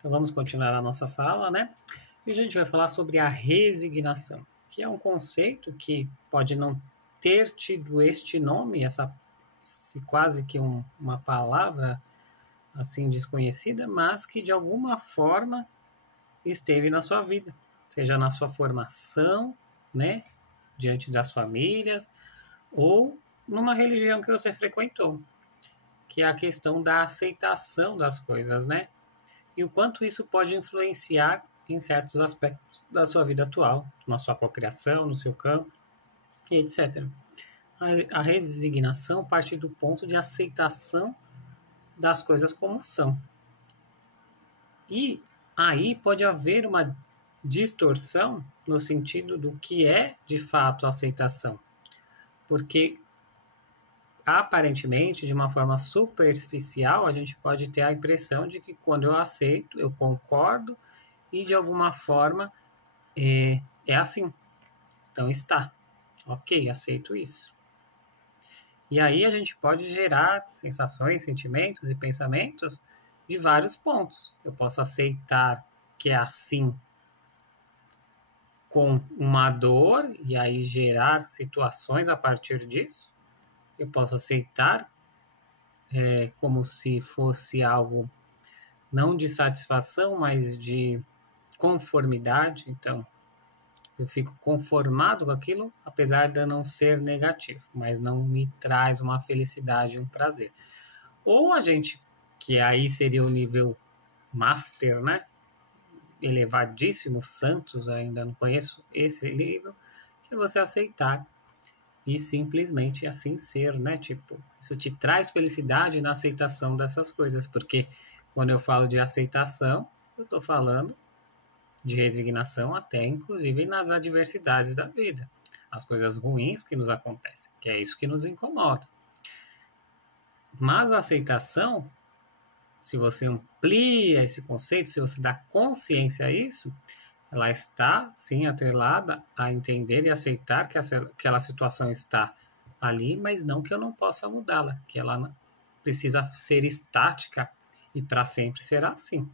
Então vamos continuar a nossa fala, né? E a gente vai falar sobre a resignação, que é um conceito que pode não ter tido este nome, quase que uma palavra assim desconhecida, mas que de alguma forma esteve na sua vida, seja na sua formação, né, diante das famílias, ou numa religião que você frequentou, que é a questão da aceitação das coisas, né? E o quanto isso pode influenciar em certos aspectos da sua vida atual, na sua cocriação, no seu campo, etc. A resignação parte do ponto de aceitação das coisas como são. E aí pode haver uma distorção no sentido do que é de fato aceitação. Porque aparentemente, de uma forma superficial, a gente pode ter a impressão de que quando eu aceito, eu concordo e de alguma forma é assim. Então está. Ok, aceito isso. E aí a gente pode gerar sensações, sentimentos e pensamentos de vários pontos. Eu posso aceitar que é assim com uma dor e aí gerar situações a partir disso. Eu posso aceitar como se fosse algo não de satisfação, mas de conformidade. Então, eu fico conformado com aquilo, apesar de não ser negativo, mas não me traz uma felicidade, um prazer. Ou a gente, que aí seria o nível master, né? Elevadíssimo, santos, ainda não conheço esse nível, que é você aceitar e simplesmente assim ser, né? Tipo, isso te traz felicidade na aceitação dessas coisas, porque quando eu falo de aceitação, eu estou falando de resignação até inclusive nas adversidades da vida, as coisas ruins que nos acontecem, que é isso que nos incomoda. Mas a aceitação, se você amplia esse conceito, se você dá consciência a isso, ela está, sim, atrelada a entender e aceitar que aquela situação está ali, mas não que eu não possa mudá-la, que ela precisa ser estática e para sempre será assim.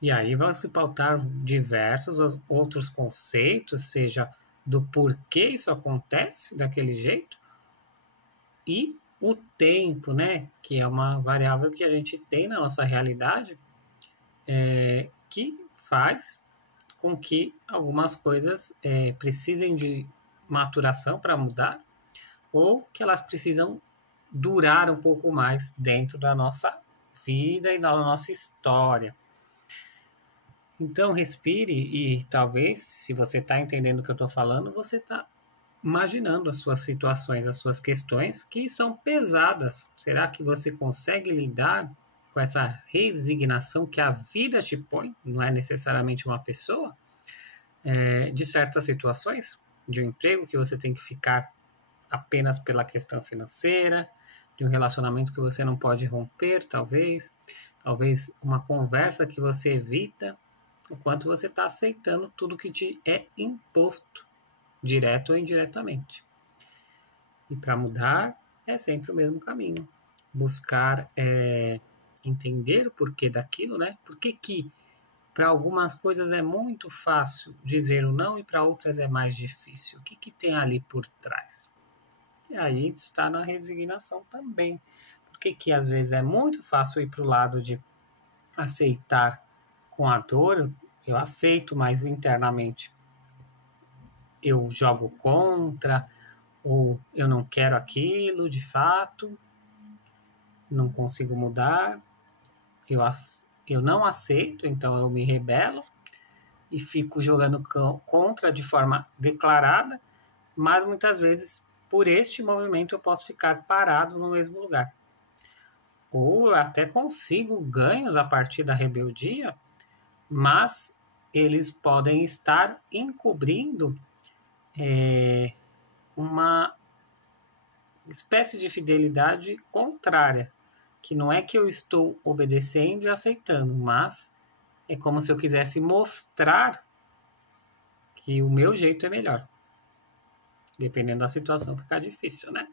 E aí vão se pautar diversos outros conceitos, seja do porquê isso acontece daquele jeito, e o tempo, né, que é uma variável que a gente tem na nossa realidade, que faz com que algumas coisas precisem de maturação para mudar, ou que elas precisam durar um pouco mais dentro da nossa vida e da nossa história. Então, respire e talvez, se você está entendendo o que eu estou falando, você está imaginando as suas situações, as suas questões que são pesadas. Será que você consegue lidar com essa resignação que a vida te põe? Não é necessariamente uma pessoa, de certas situações, de um emprego que você tem que ficar apenas pela questão financeira, de um relacionamento que você não pode romper, talvez uma conversa que você evita, o quanto você está aceitando tudo que te é imposto, direto ou indiretamente. E para mudar é sempre o mesmo caminho. Buscar entender o porquê daquilo, né? Por que para algumas coisas é muito fácil dizer o não e para outras é mais difícil? O que tem ali por trás? E aí está na resignação também. Por que às vezes é muito fácil ir para o lado de aceitar com a dor? Eu aceito, mas internamente eu jogo contra, ou eu não quero aquilo de fato, não consigo mudar, eu não aceito, então eu me rebelo e fico jogando contra de forma declarada, mas muitas vezes por este movimento eu posso ficar parado no mesmo lugar. Ou eu até consigo ganhos a partir da rebeldia, mas eles podem estar encobrindo uma espécie de fidelidade contrária, que não é que eu estou obedecendo e aceitando, mas é como se eu quisesse mostrar que o meu jeito é melhor. Dependendo da situação, fica difícil, né?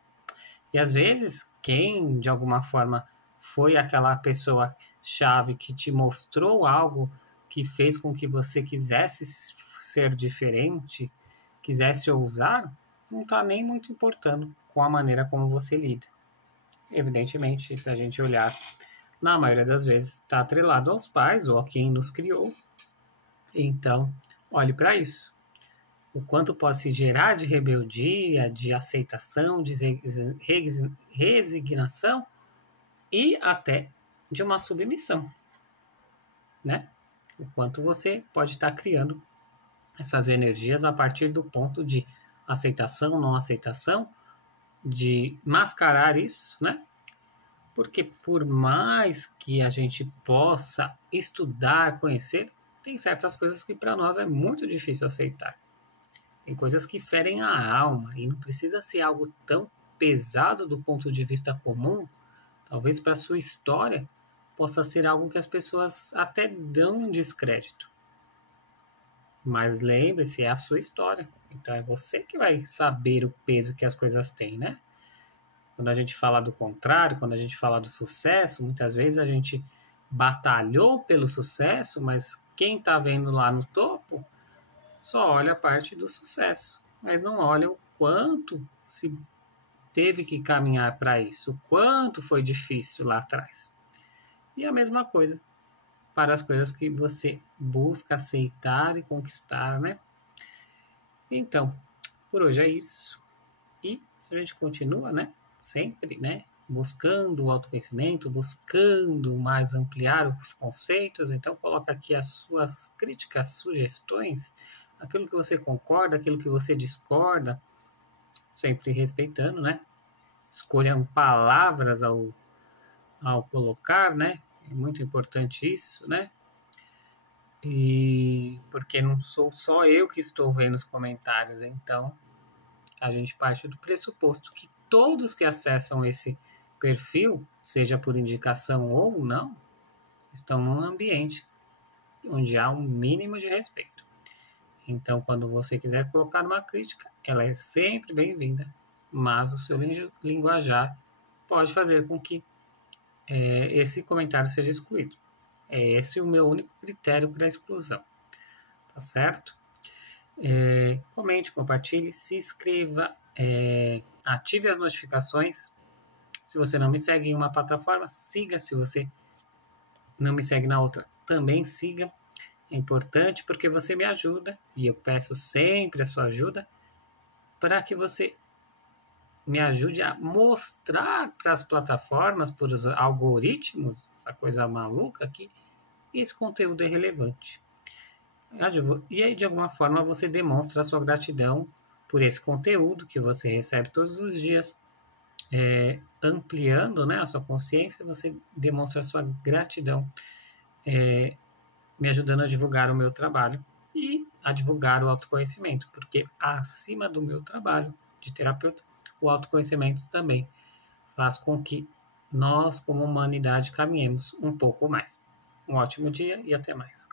E às vezes, quem de alguma forma foi aquela pessoa chave que te mostrou algo que fez com que você quisesse ser diferente, quisesse ousar, não está nem muito importando com a maneira como você lida. Evidentemente, se a gente olhar, na maioria das vezes está atrelado aos pais ou a quem nos criou. Então, olhe para isso. O quanto pode se gerar de rebeldia, de aceitação, de resignação e até de uma submissão, né? O quanto você pode estar criando essas energias a partir do ponto de aceitação, não aceitação, de mascarar isso, né? Porque por mais que a gente possa estudar, conhecer, tem certas coisas que para nós é muito difícil aceitar. Tem coisas que ferem a alma e não precisa ser algo tão pesado do ponto de vista comum. Talvez para a sua história possa ser algo que as pessoas até dão um descrédito. Mas lembre-se, é a sua história. Então é você que vai saber o peso que as coisas têm, né? Quando a gente fala do contrário, quando a gente fala do sucesso, muitas vezes a gente batalhou pelo sucesso, mas quem está vendo lá no topo só olha a parte do sucesso, mas não olha o quanto se teve que caminhar para isso, o quanto foi difícil lá atrás. E a mesma coisa para as coisas que você busca aceitar e conquistar, né? Então, por hoje é isso. E a gente continua, né? Sempre, né? Buscando o autoconhecimento, buscando mais ampliar os conceitos. Então, coloca aqui as suas críticas, sugestões, aquilo que você concorda, aquilo que você discorda, sempre respeitando, né? Escolham palavras ao colocar, né? É muito importante isso, né? E porque não sou só eu que estou vendo os comentários, então a gente parte do pressuposto que todos que acessam esse perfil, seja por indicação ou não, estão num ambiente onde há um mínimo de respeito. Então, quando você quiser colocar uma crítica, ela é sempre bem-vinda, mas o seu linguajar pode fazer com que esse comentário seja excluído. É esse o meu único critério para a exclusão, tá certo? Comente, compartilhe, se inscreva, ative as notificações. Se você não me segue em uma plataforma, siga. Se você não me segue na outra, também siga. É importante porque você me ajuda e eu peço sempre a sua ajuda para que você me ajude a mostrar para as plataformas, para os algoritmos, essa coisa maluca aqui, esse conteúdo é relevante. E aí, de alguma forma, você demonstra a sua gratidão por esse conteúdo que você recebe todos os dias, ampliando, né, a sua consciência, você demonstra a sua gratidão, me ajudando a divulgar o meu trabalho e a divulgar o autoconhecimento, porque acima do meu trabalho de terapeuta, o autoconhecimento também faz com que nós, como humanidade, caminhemos um pouco mais. Um ótimo dia e até mais.